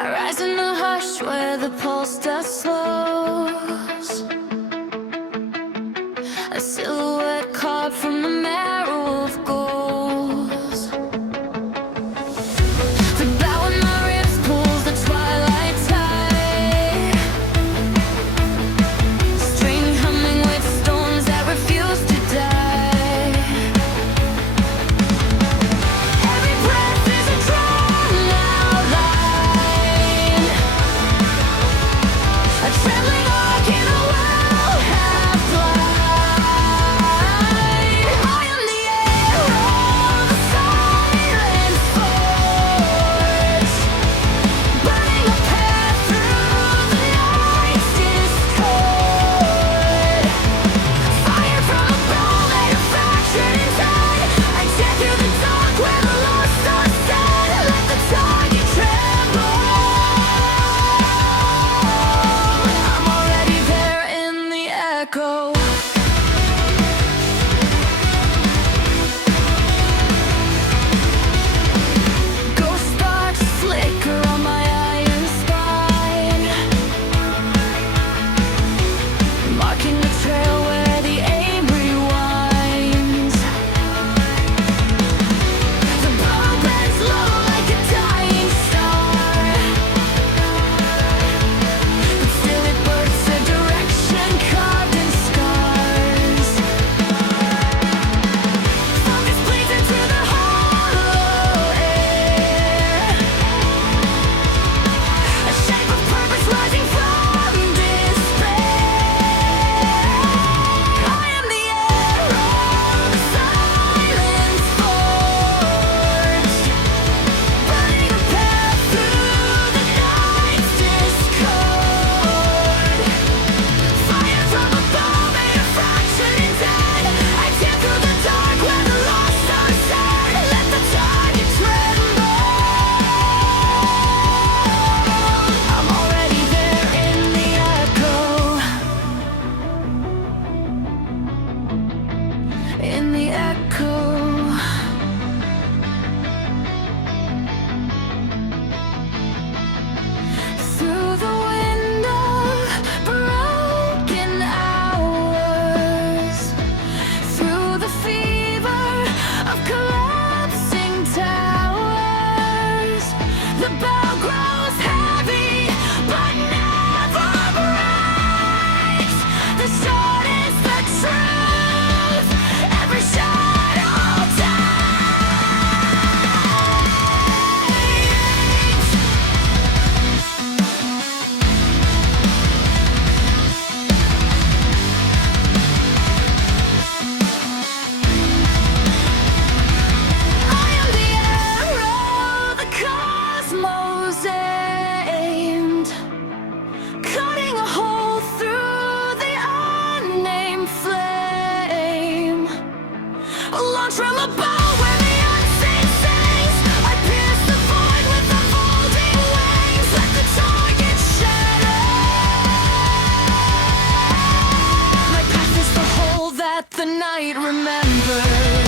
I rise in the hush where the pulse dust slows. A silhouette carved from the marrow of goals. The bow in my ribs pulls the twilight tide. String humming with storms that refuse to die. Every breath is a drawn out line. A trembling arc in a world half blind. I am the arrow, the silent force, burning a path through the night's discord. Fire from above, made of fractured inside. I tear through the dark where the lost are set. Let the target tremble. I'm already there in the echo. Ghost sparks flicker on my iron spine, marking the trail where the aim rewinds. The bow bends low like a dying star, but still it births a direction carved in scars. Focus bleeds into the hollow air, a shape of purpose rising from despair. I am the arrow, the silent forge, burning a path through the night's discord. Fire from above, made of fractured intent. I tear through the dark where the lost are set. Let the target tremble. I'm already there in the echo. In the echo. Through the wind of broken hours, through the fever of collapsing towers, the bow grows heavy but never breaks. The sword is the truth, every shadow takes. I am the arrow, the cosmos aimed, cutting a hole through the unnamed flame. Launch from a bow where the unseen sings. I pierce the void with the folding wings. Let the target shatter. My path is the hole that the night remembers.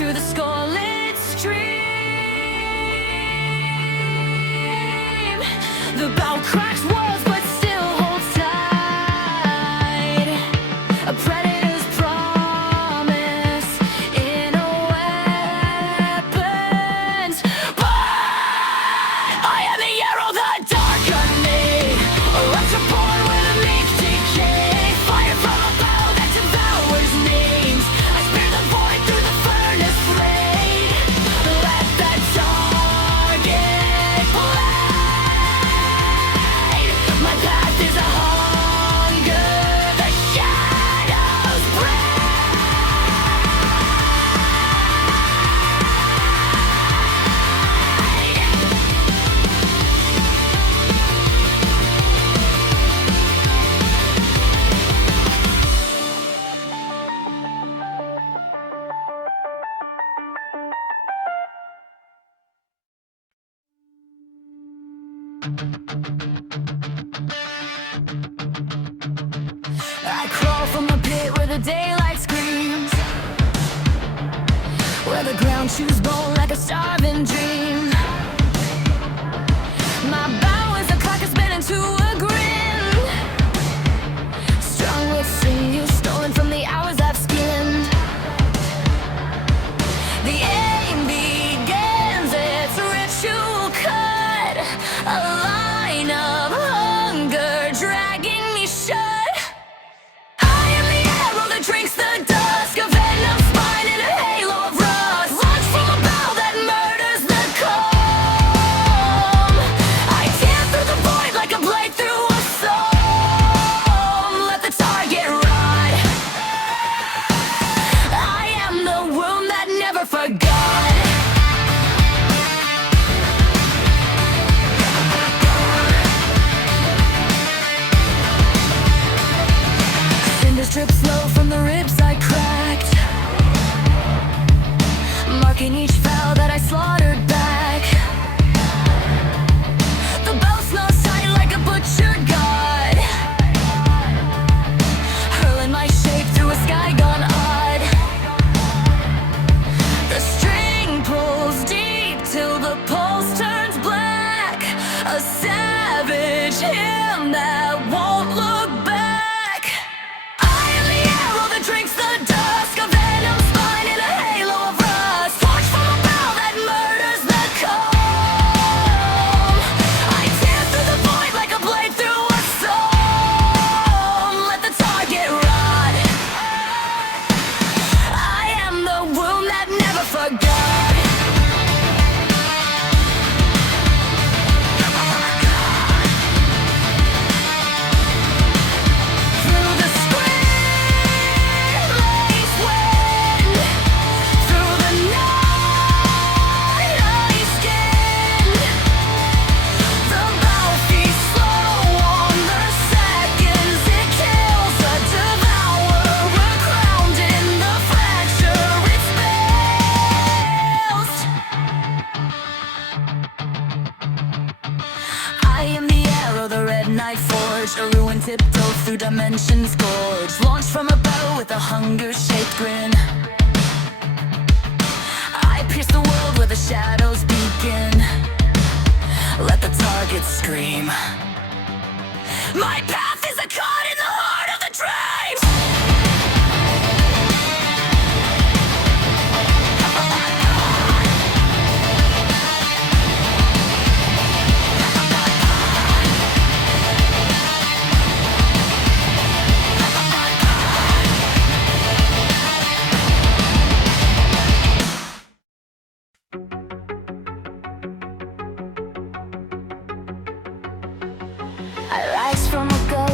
through the scarlet stream. The bow cracks walls but still holds tight. A predator's promise in a weapons. But I am the arrow, the dark on me. Electro born with a meek decay. Fire from a bow that devours names. I spear the void through the furnace blade. Let the target blade. My path is a hunger the shadows break. I crawl from a pit where the daylight screams, where the ground chews bone like a starving dream. My bow is a clock that's been into a grin. Strong with sinews stolen from the hours I've skinned. The aim begins its ritual cut, a line of hunger dragging me shut. I am the arrow that drinks the dusk, a venom spine in a halo of rust. Launch from a bow that murders the calm. I tear through the void like a blade through a psalm. Let the target rot. I am the wound that never forgot. Cinders drip slow from the ribs I cracked, marking each foul that I slaughtered back. The bow smells tight like a butchered god, hurling my shape through a sky gone odd. The string pulls deep till the pulse turns black, a savage hymn that won't look back. I am the arrow that drinks the dusk, a venom spine in a halo of rust. Launch from a bow that murders the calm. I tear through the void like a blade through a psalm. Let the target rot. I am the wound that never forgot. Through the screaming wind, through the night I skinned. The bow feeds slow on the seconds it kills. A devourer crowned in the fracture it spills. I am the arrow, the red night forge, a ruin tiptoe through dimensions gorge. Launched from a bow with a hunger-shaped grin. I pierce the world where the shadows beacon. Let the target scream. My path is a cut in the heart of the dreams. I rise from a ghost.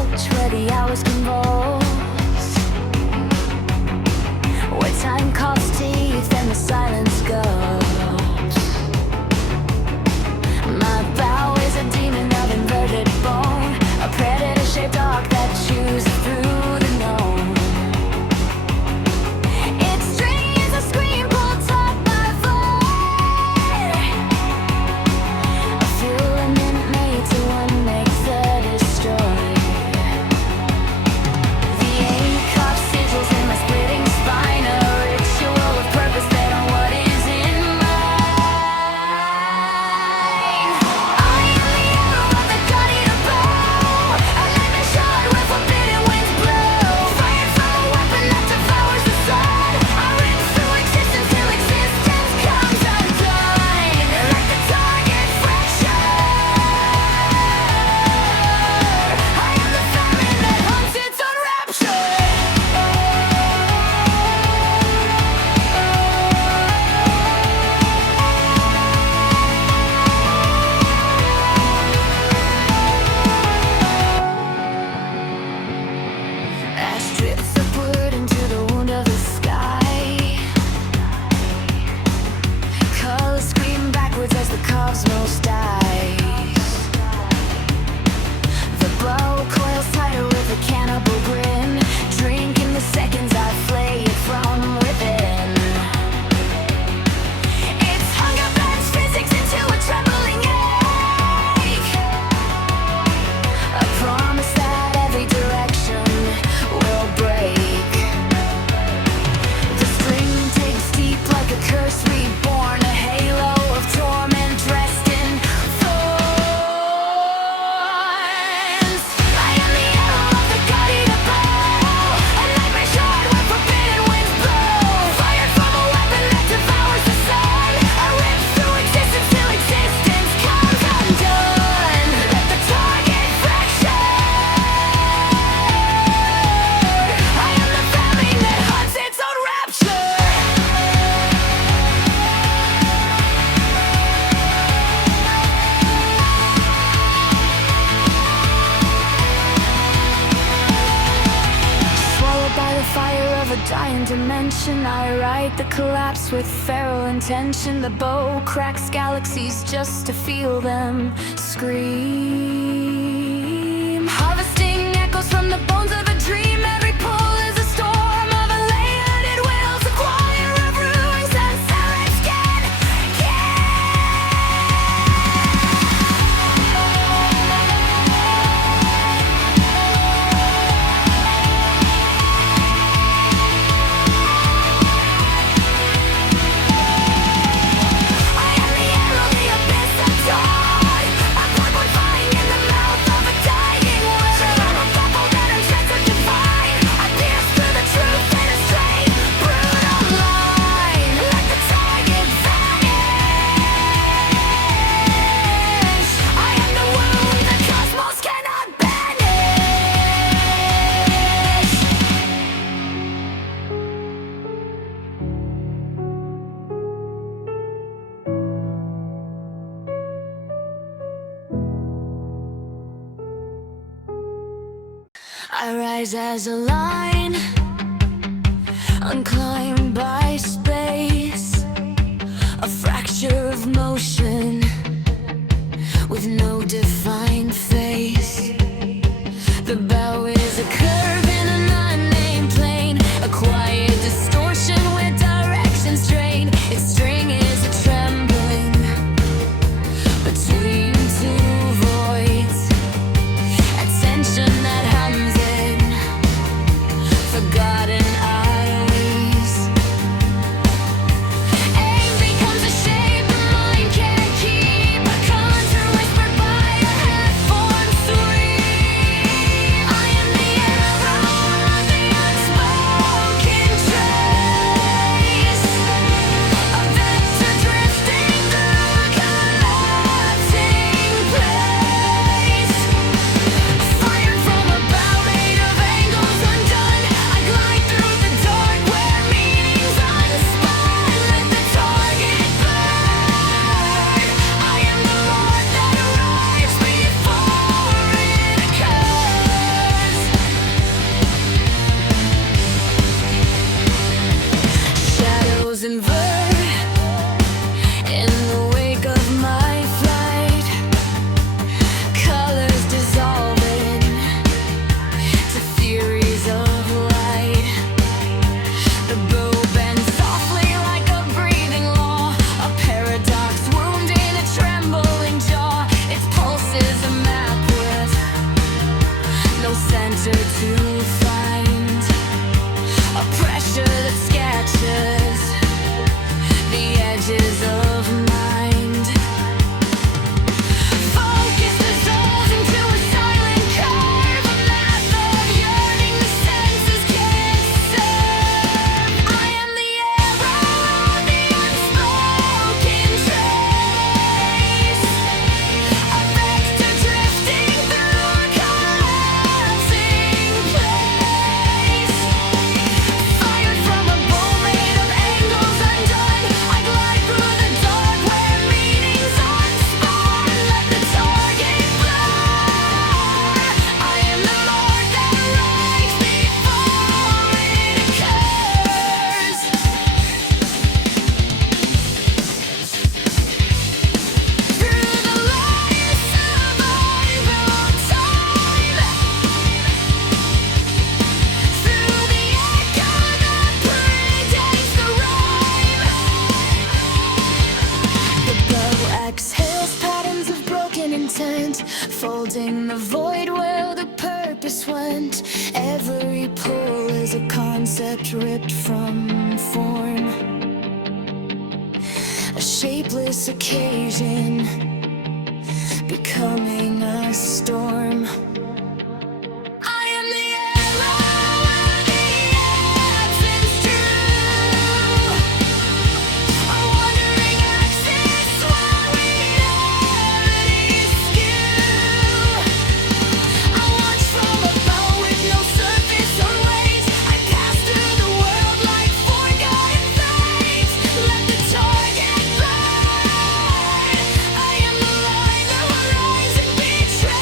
of a dying dimension. I write the collapse with feral intention. The bow cracks galaxies just to feel them scream. Harvesting echoes from the bones of a dream. Every pull is a storm of a layered wills. A choir of ruins and silent skin. I rise as a line, unclimbed by space, a fracture of motion with no defined face. The bow is a curve in an unnamed plane, a quiet distortion with direction strain. Its string is a trembling between two voids, a tension that hums forgotten eyes. Aim becomes a shape the mind can't keep, a contour whispered by a half-formed sweep. I am the arrow, the unspoken trace, a vector drifting through a collapsing place. Fired from a bow made of angles undone, I glide through the dark where meaning's unspun. Let the target burn. I am the Lord that arrives before it occurs. Shadows invert in the wake of my flight, colors dissolving to theories of light. The bow bends softly like a breathing law, a paradox wound in a trembling jaw. Its pulse is a map with no center to find, a pressure that sketches the edges of mind. Focus dissolves into a silent curve, a math of yearning the senses can't serve. I am the arrow, the unspoken trace, a vector drifting through a collapsing place. Fired from a bow made of angles undone, I glide through the dark where meaning's unspun. Let the target burn. I am the Lord that arrives before it occurs. Through the light survival time, through the echo that predates the rhyme. The bow exhales patterns of broken intent, folding the void where the purpose went. Every pull is a concept ripped from form, a shapeless occasion becoming a storm. I am the arrow, the absence true, a wandering axis swallowing narrative skew. I watch from a bow with no surface or waves. I pass through the world like forgotten fate. Let the target burn. I am the light the horizon betrays.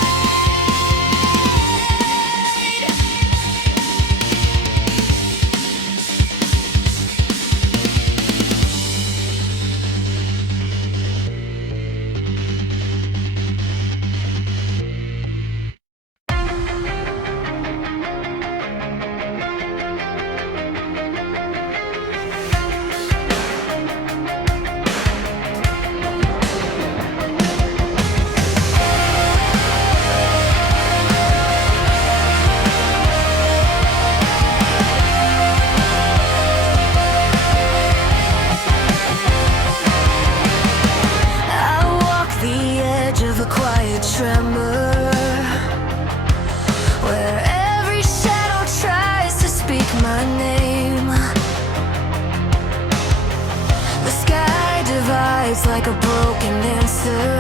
arrives like a broken answer,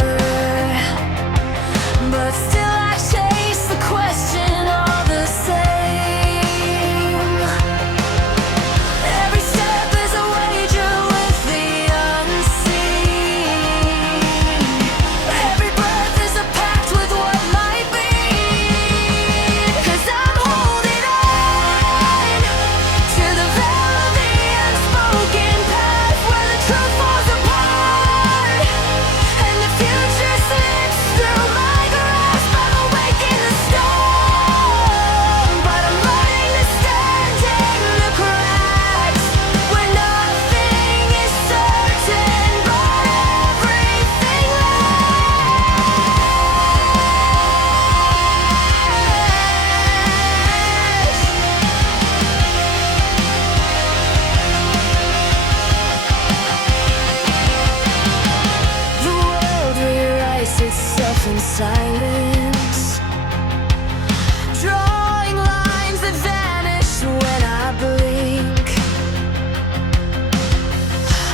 but still I chase the question all the same. Every step is a wager with the unseen. Every breath is a pact with what might be. 'Cause I'm holding on to the veil of the unspoken path where the truth falls apart and the future slips through my grasp. I'm awake in the storm, but I'm learning to stand in the cracks where nothing is certain, but everything The world rewrites itself in silence, drawing lines that vanish when I blink.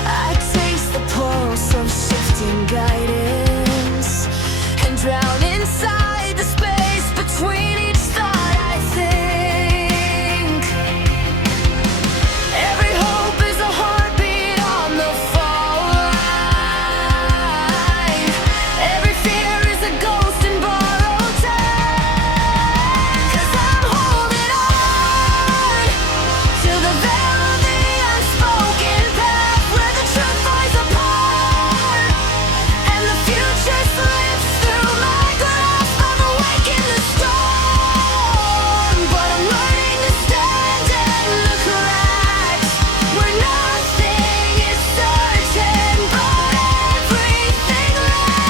I taste the pulse of shifting guidance and drown inside the space between each thought I think. Every hope is a heartbeat on the fall line. Every fear is a ghost in borrowed time. 'Cause I'm holding on to the veil of the unspoken path where the truth flies apart and the future slips through my grasp. I'm awake in the storm, but I'm learning to stand in the cracks where nothing is certain, but everything lasts.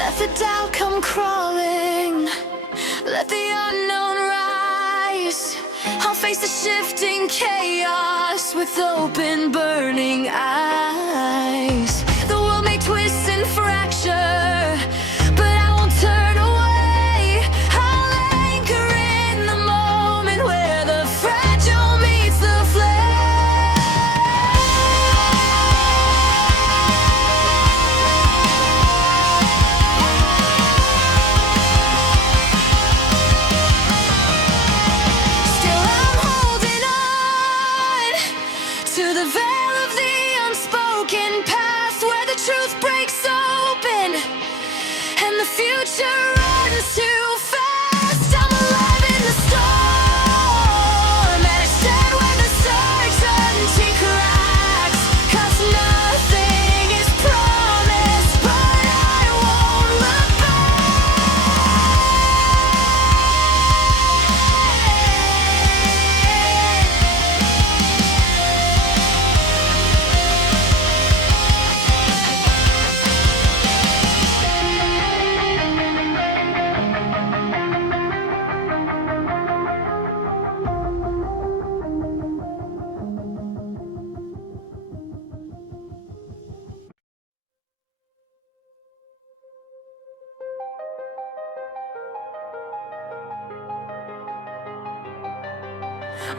Let the doubt come crawling, let the unknown rise. I'll face the shifting chaos with open, burning eyes. The world may twist and fracture, but I won't turn away. I'll anchor in the moment where the fragile meets the Still I'm holding on to the veil of the unspoken path where the truth breaks open and the future runs too fast. I'm alive in the storm and I stand where the certainty cracks. 'Cause nothing is promised, but I won't look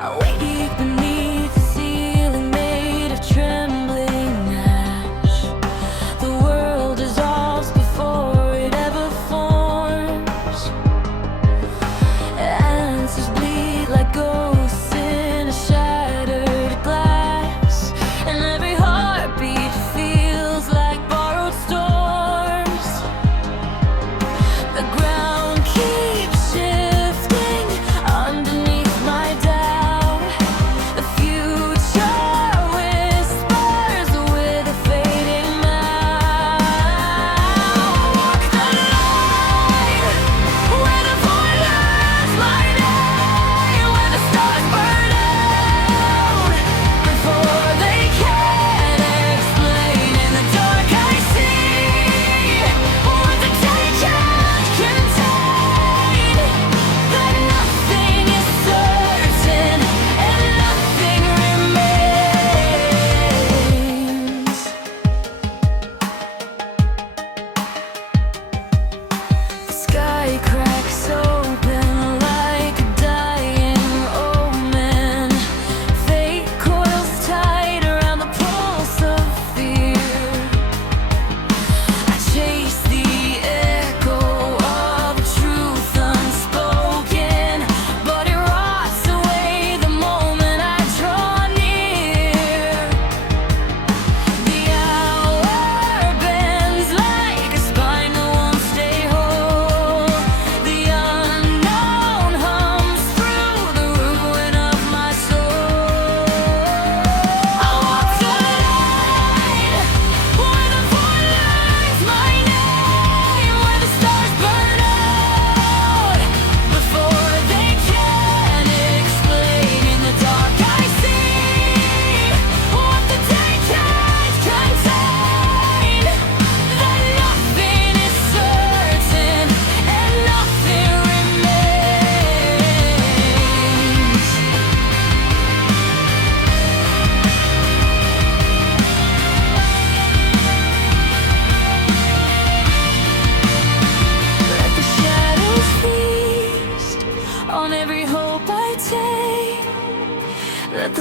I wake beneath the ceiling made of trembling ash. The world dissolves before it ever forms. Answers bleed like ghosts in a shattered glass, and every heartbeat feels like borrowed storms. The ground keeps shifting underneath my doubt. The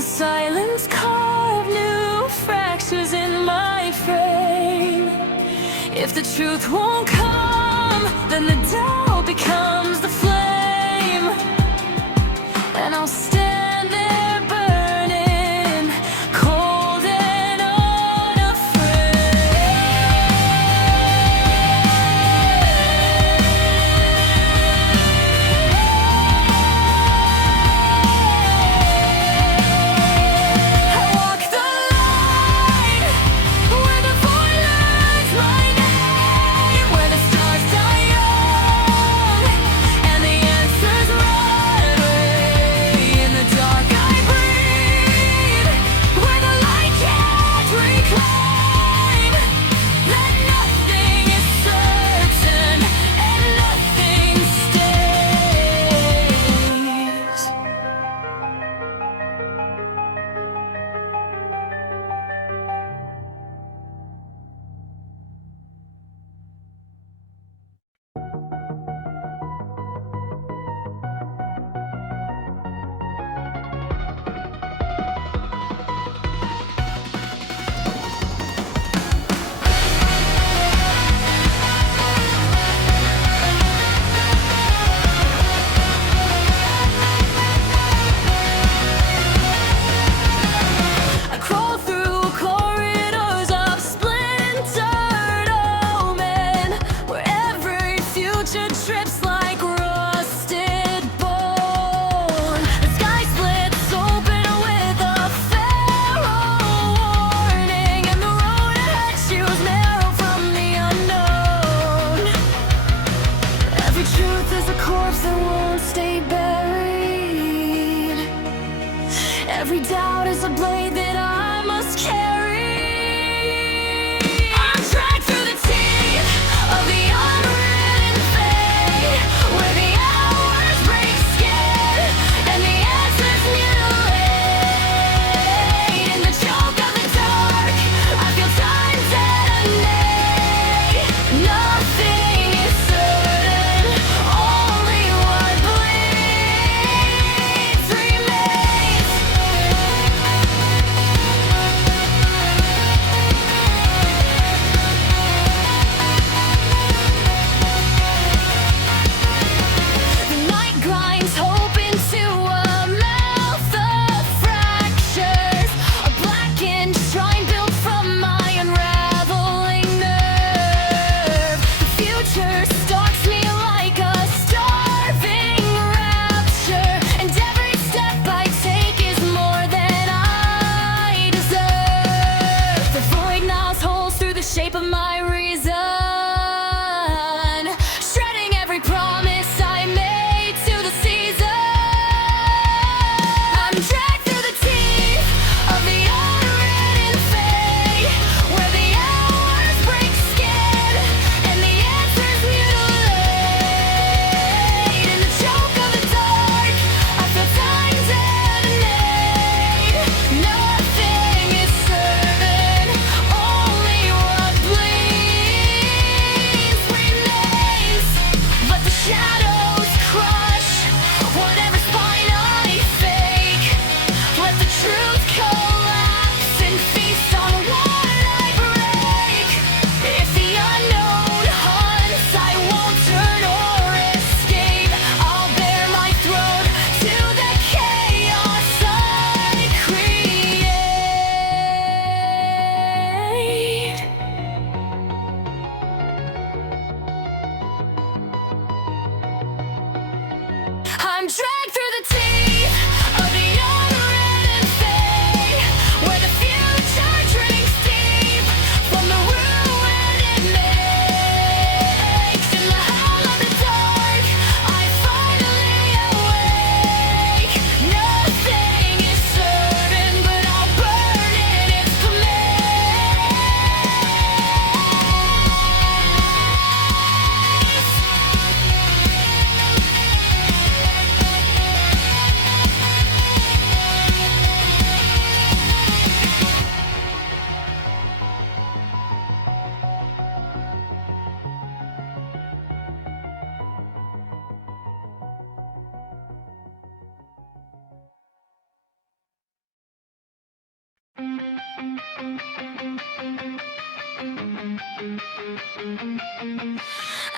The silence carved new fractures in my frame. If the truth won't come, then the doubt becomes the flame. And I'll stand there burning, cold and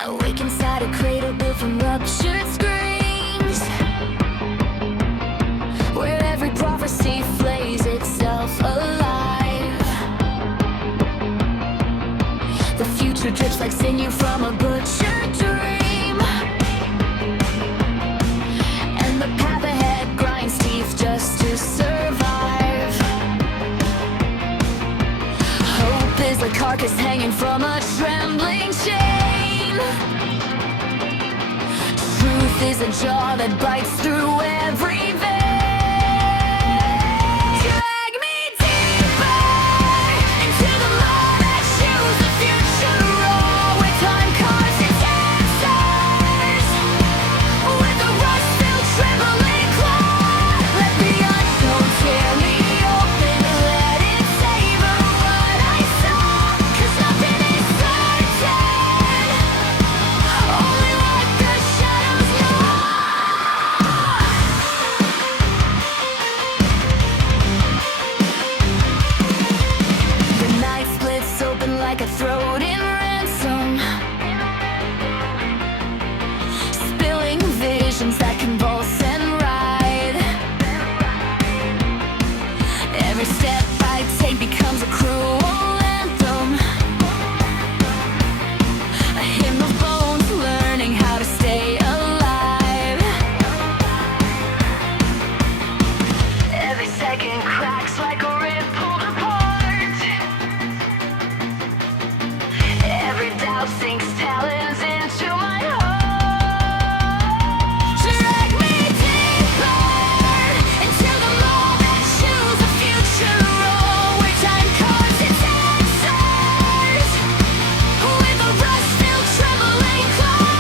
Awake inside a cradle built from ruptured screams, where every prophecy flays itself alive. The future drips like sinew from a butchered dream, and the path ahead grinds teeth just to survive. Hope is a carcass hanging from a trembling chain. Truth is a jaw that bites through every vein. Drag me deeper into the law that choose the future raw, where time carves its answers with a rust-filled trembling claw. Let the unknown tear me open, let it savor what I saw, 'cause nothing is certain, only what the shadows know. The night splits open like a throat in ransom, spilling visions that convulse and ride. Every step I take becomes a cruel anthem, a hymn of bones learning how to stay alive. Every second cracks like a rib pulled apart. Every doubt sinks talons into my heart. Drag me deeper into the law that choose the future raw, where time carves its answers with a rust-filled trembling claw.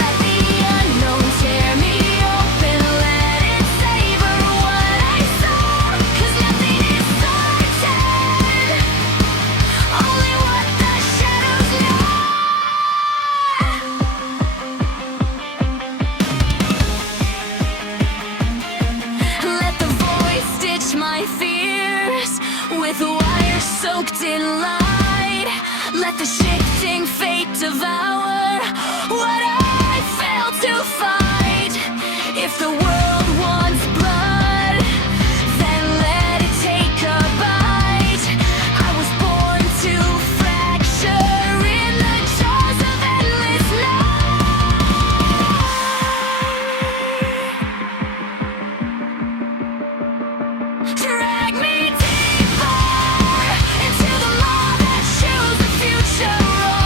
Let the unknown tear me open, let it savor what I saw, 'cause nothing is certain, only what the shadows know. Let the voice stitch my fears with wires soaked in light. Let the shifting fate devour what I failed to fight. If the world wants blood, then let it take a bite. I was born to fracture in the jaws of endless night. Drag me deeper into the law that choose the future raw,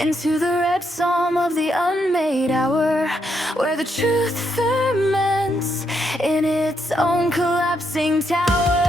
into the red psalm of the unmade hour, where the truth ferments in its own collapsing tower.